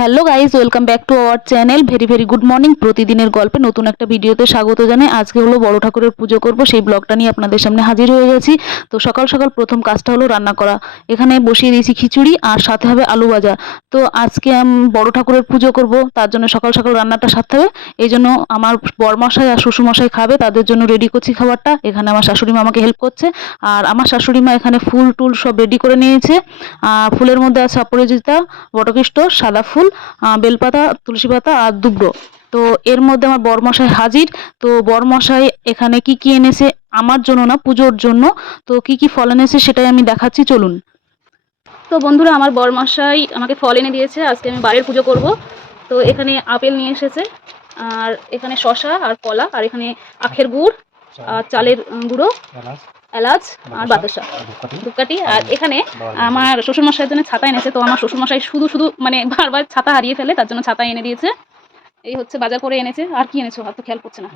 Hello guys welcome back to our channel very very good morning প্রতিদিনের গল্পে নতুন একটা ভিডিওতে স্বাগত জানাই। আজকে হলো বড় ঠাকুরের পুজো করব, সেই ব্লগটা নিয়ে আপনাদের সামনে হাজির হয়ে গেছি। তো সকাল সকাল প্রথম কাজটা হলো রান্না করা। এখানে বসিয়ে দিয়েছি খিচুড়ি আর সাথে হবে আলু ভাজা। তো আজকে বড় ঠাকুরের পুজো করব, তার জন্য সকাল সকাল রান্নাটা সারতে হবে। এই জন্য আমার বরমশাই আর শ্বশুরমশাই খাবে, তাদের জন্য রেডি করছি খাবারটা। এখানে আমার শাশুড়ি মা আমাকে হেল্প করছে। আর আমার শাশুড়ি মা এখানে ফুল, টুল সব রেডি করে নিয়েছে। আর ফুলের মধ্যে আছে অপরাজিতা, বটকৃষ্ট, সাদা ফুল আহ, বেলপাতা তুলসী পাতা আর দুব্র তো এর মধ্যে আমার বরমশাই হাজির। তো বরমশাই এখানে কি কি এনেছে আমার জন্য না পুজোর জন্য? তো কি কি ফল এনেছে সেটাই আমি দেখাচ্ছি চলুন। তো বন্ধুরা আমার বরমশাই আমাকে ফল এনে দিয়েছে। আজকে আমি বাড়ির পুজো করব। তো এখানে আপেল নিয়ে এসেছে আর এখানে শশা আর কলা আর এখানে আখের গুড় আর চালের গুঁড়ো। এলাচ আর বাতাসা। ধূপকাঠি। আর এখানে আমার শ্বশুরমশাইয়ের জন্য ছাতা এনেছে তো আমার শ্বশুরমশাই শুধু শুধু মানে বারবার ছাতা হারিয়ে ফেলে তার জন্য ছাতা এনে দিয়েছে। এই হচ্ছে বাজার করে এনেছে। আর কি এনেছো? হয়তো খেয়াল করছে না।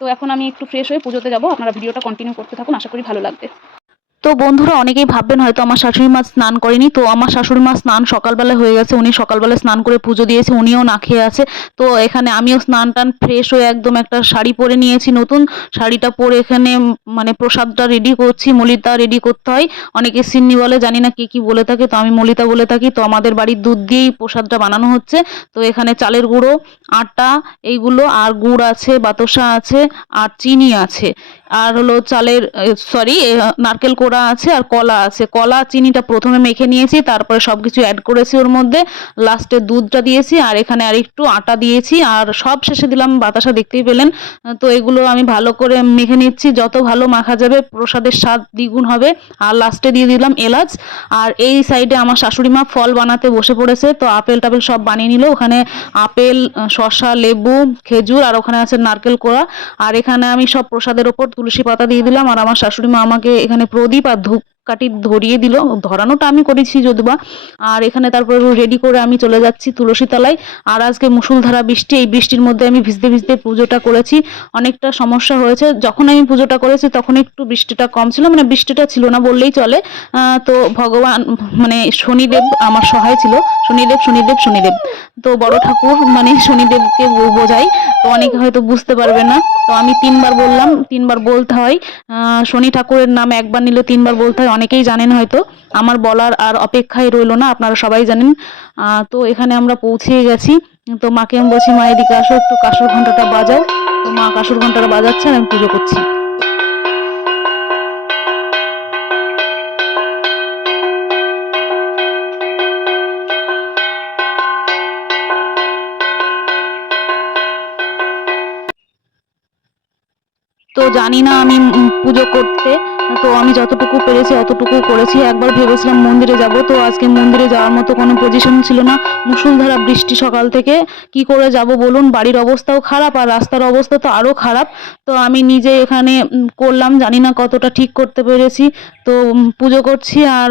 তো এখন আমি একটু ফ্রেশ হয়ে পুজোতে যাব। আপনারা ভিডিওটা কন্টিনিউ করতে থাকুন আশা করি ভালো লাগবে। তো বন্ধুরা অনেকেই ভাববেন হয়তো আমার শাশুড়ি মা স্নান করেনি, তো আমার শাশুড়ি মা স্নান সকালবেলা হয়ে গেছে, উনি সকালবেলা স্নান করে পুজো দিয়েছে, উনিও না খেয়ে আছে। তো এখানে আমিও স্নান টান ফ্রেশ হয়ে একদম একটা শাড়ি পরে নিয়েছি, নতুন শাড়িটা পরে এখানে মানে প্রসাদটা রেডি করছি, মলিতা রেডি করতে হয়। অনেকে সিন্নি বলে, জানি না কে কি বলে থাকে, তো আমি মলিতা বলে থাকি। তো আমাদের বাড়ির দুধ দিয়েই প্রসাদটা বানানো হচ্ছে। তো এখানে চালের গুঁড়ো, আটা এইগুলো, আর গুড় আছে, বাতাসা আছে, আর চিনি আছে। আর হলো চালের সরি নারকেল কোড়া আছে আর কলা আছে। কলা, চিনিটা প্রথমে মেখে নিয়েছি, তারপরে সব কিছু অ্যাড করেছি ওর মধ্যে। লাস্টে দুধটা দিয়েছি আর এখানে আর একটু আটা দিয়েছি। আর সব শেষে দিলাম বাতাসা, দেখতেই পেলেন। তো এগুলো আমি ভালো করে মেখে নিচ্ছি। যত ভালো মাখা যাবে, প্রসাদের স্বাদ দ্বিগুণ হবে। আর লাস্টে দিয়ে দিলাম এলাচ। আর এই সাইডে আমার শাশুড়ি মা ফল বানাতে বসে পড়েছে। তো আপেল টাপেল সব বানিয়ে নিল। ওখানে আপেল, শসা, লেবু, খেজুর আর ওখানে আছে নারকেল কোড়া। আর এখানে আমি সব প্রসাদের ওপর তুলসী পাতা দিয়ে দিলাম। আর আমার শাশুড়ি মা আমাকে এখানে প্রদীপ আর ধূপ কাটি ধরিয়ে দিল। ধরানোটা আমি করেছি যদি বা আর এখানে তারপরে রেডি করে আমি চলে যাচ্ছি তুলসী তলায় আর আজকে মুসুলধারা বৃষ্টি, এই বৃষ্টির মধ্যে আমি ভিজতে ভিজতে পুজোটা করেছি। অনেকটা সমস্যা হয়েছে। যখন আমি পুজোটা করেছি তখন একটু বৃষ্টিটা কম ছিল মানে বৃষ্টিটা ছিল না বললেই চলে। তো ভগবান মানে শনিদেব আমার সহায় ছিল। শনিদেব শনিদেব শনিদেব। তো বড় ঠাকুর মানে শনিদেবকে বোঝাই। তো অনেকে হয়তো বুঝতে পারবে না। তো আমি তিনবার বললাম, তিনবার বলতে হয়। শনি ঠাকুরের নাম একবার নিলে তিনবার বলতে হয়। অনেকেই জানেন হয়তো। আমার বলার আর অপেক্ষায় রইল না, আপনারা সবাই জানেন। তো এখানে আমরা পৌঁছে গেছি। তো মাকে আমি বলছি, মা, এদিকে আসো, একটু কাসুর ঘন্টাটা বাজাও। তো মা কাসুর ঘন্টাটা বাজাচ্ছে আর আমি পুজো করছি। জানি না আমি পুজো করতে। তো আমি যতটুকু পেরেছি অতটুকু করেছি। একবার ভেবেছিলাম মন্দিরে যাব। তো আজকে মন্দিরে যাওয়ার মতো কোনো পজিশন ছিল না। মুষলধারা বৃষ্টি সকাল থেকে। কি করে যাব বলুন? বাড়ির অবস্থাও খারাপ আর রাস্তার অবস্থা তো আরও খারাপ। তো আমি নিজে এখানে করলাম। জানি না কতটা ঠিক করতে পেরেছি। তো পুজো করছি আর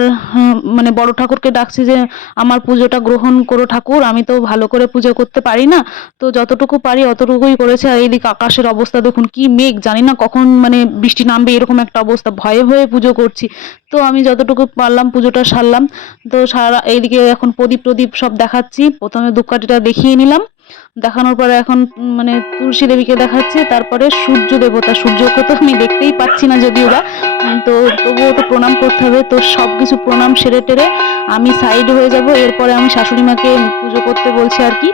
মানে বড় ঠাকুরকে ডাকছি যে, আমার পুজোটা গ্রহণ করো ঠাকুর। আমি তো ভালো করে পুজো করতে পারি না। তো যতটুকু পারি অতটুকুই করেছে। আর এইদিকে আকাশের অবস্থা দেখুন, কি মেঘ। জানি না কখন মানে বৃষ্টি নামবে এরকম একটা অবস্থা। ভয়ে ভয়ে পুজো করছি। তো আমি যতটুকু পারলাম পুজোটা সারলাম। তো সারা এইদিকে এখন প্রদীপ প্রদীপ সব দেখাচ্ছি। প্রথমে ধূপকাঠিটা দেখিয়ে নিলাম। দেখানোর পরে এখন মানে তুলসী দেবীকে দেখাচ্ছি। তারপরে সূর্য দেবতা, সূর্যকে তো আমি দেখতেই পাচ্ছি না যদিও বা। তো তবুও তো প্রণাম করতে হবে। তো সব কিছু প্রণাম সেরে টেরে আমি সাইড হয়ে যাব। এরপরে আমি শাশুড়ি মাকে পুজো করতে বলছি আর কি।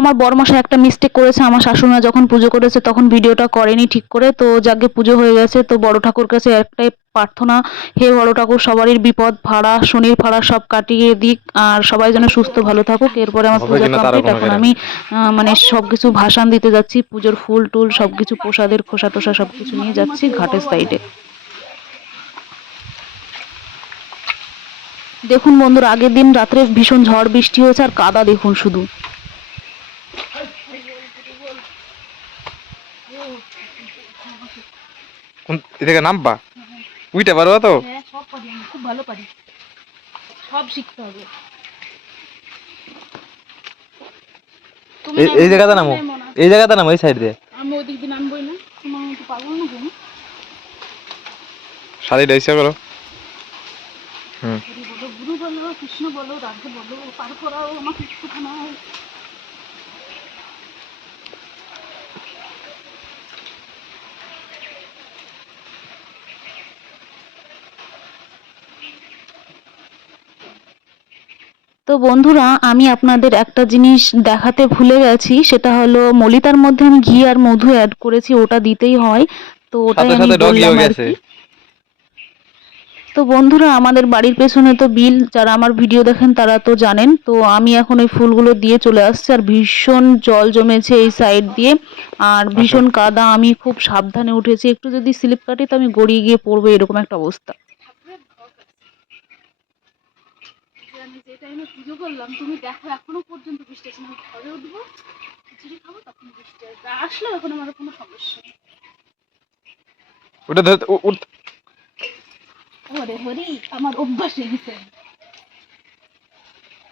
আমার বড়মশাই একটা মিস্টেক করেছে আমার শাশুড়িমা যখন পুজো করেছে তখন ভিডিওটা করেনি ঠিক করে। তো যাকে পুজো হয়ে গেছে তো বড় ঠাকুর কাছে একটাই প্রার্থনা হে বড় ঠাকুর সবারই বিপদ ভাড়া শনির ভাড়া সব কাটিয়ে দিক আর সবাই যেন সুস্থ ভালো থাকুক। এরপরে আমার পূজা কমপ্লিট এখন আমি মানে সব কিছু ভাসান দিতে যাচ্ছি পুজোর ফুল টুল সব কিছু প্রসাদের খোসা টোসা সব কিছু নিয়ে যাচ্ছি ঘাটের সাইডে দেখুন বন্ধুরা আগের দিন রাত্রে ভীষণ ঝড় বৃষ্টি হয়েছে আর কাদা দেখুন শুধু। কোন এদিকে নামবা। উইটা পারবা তো হ্যাঁ সব পারি আমি খুব ভালো পারি। সব শিখতে হবে। এই- জায়গাটা নামো। এই জায়গাটা নামো এই সাইড দিয়ে। আমি ওই দিয়ে নামবই না। তোমার মতো পাগল না কেন শাড়িটা ইচ্ছা করো। হুম। গুরু বলো কৃষ্ণ বলো রাধে বলো পার করাও আমাকে একটু খানাও তো বন্ধুরা আমি আপনাদের একটা জিনিস দেখাতে ভুলে গেছি সেটা হলো মলিতার মধ্যে আমি ঘি আর মধু অ্যাড করেছি ওটা দিতেই হয়। তো ওটাই আমি বললাম আর কি। তো বন্ধুরা আমাদের বাড়ির পেছনে তো বিল যারা আমার ভিডিও দেখেন তারা তো জানেন। তো আমি এখন ওই ফুলগুলো দিয়ে চলে আসছি আর ভীষণ জল জমেছে এই সাইড দিয়ে। আর ভীষণ কাদা আমি খুব সাবধানে উঠেছি। একটু যদি স্লিপ কাটি তো আমি গড়িয়ে গিয়ে পড়ব এরকম একটা অবস্থা ঠাকুরের ভয় করছে। যে আমি টাইমে পুজো করলাম। তুমি দেখো এখনও পর্যন্ত বৃষ্টি আসছে না। আমি ঘরে উঠবো খিচুড়ি খাব তখন বৃষ্টি আসবে। আসলে এখন আমার কোনো সমস্যা নেই। ওটা ওরে হরি আমার অভ্যাস হয়ে গেছে।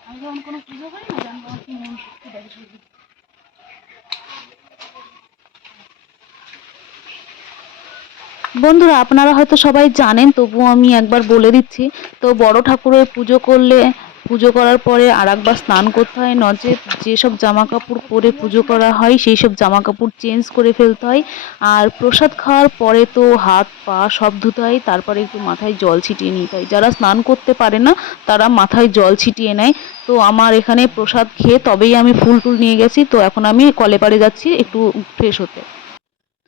আমি যখন কোনো পুজো করি না জানব আমার কি মন শক্তি দেখে শুধু। বন্ধুরা আপনারা হয়তো সবাই জানেন তবুও আমি একবার বলে দিচ্ছি। তো বড় ঠাকুরের পুজো করলে পুজো করার পরে আর একবার স্নান করতে হয় নচেত যেসব জামা কাপড় পরে পুজো করা হয় সেই সব জামা কাপড় চেঞ্জ করে ফেলতে হয়। আর প্রসাদ খাওয়ার পরে তো হাত, পা সব ধুতে হয়, তারপরে একটু মাথায় জল ছিটিয়ে নিতে হয়। যারা স্নান করতে পারে না, তারা মাথায় জল ছিটিয়ে নেয়। তো আমার এখানে প্রসাদ খেয়ে তবেই আমি ফুল টুল নিয়ে গেছি। তো এখন আমি কলে পাড়ে যাচ্ছি একটু ফ্রেশ হতে।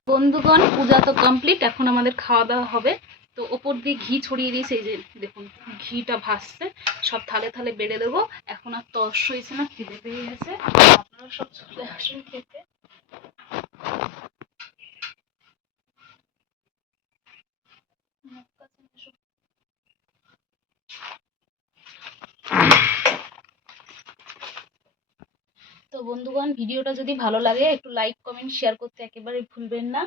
বন্ধুগণ, পূজা তো কমপ্লিট এখন আমাদের খাওয়া দাওয়া হবে। তো ওপর দিয়ে ঘি ছড়িয়ে দিয়েছে, এই যে দেখুন, ঘিটা ভাসছে, সব থালে থালে বেড়ে দেবো। এখন আর তর্স হয়েছে না, খিদে পেয়ে গেছে। আপনারা সব চলে আসুন খেতে। তো বন্ধুগণ, ভিডিওটা যদি ভালো লাগে, একটু লাইক কমেন্ট শেয়ার করতে একেবারে ভুলবেন না।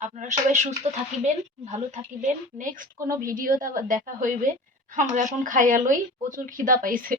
আপনারা সবাই সুস্থ থাকিবেন, ভালো থাকিবেন। নেক্সট কোনো ভিডিও দেখা হইবে। আমরা এখন খাইয়া লই প্রচুর খিদা পাইছে।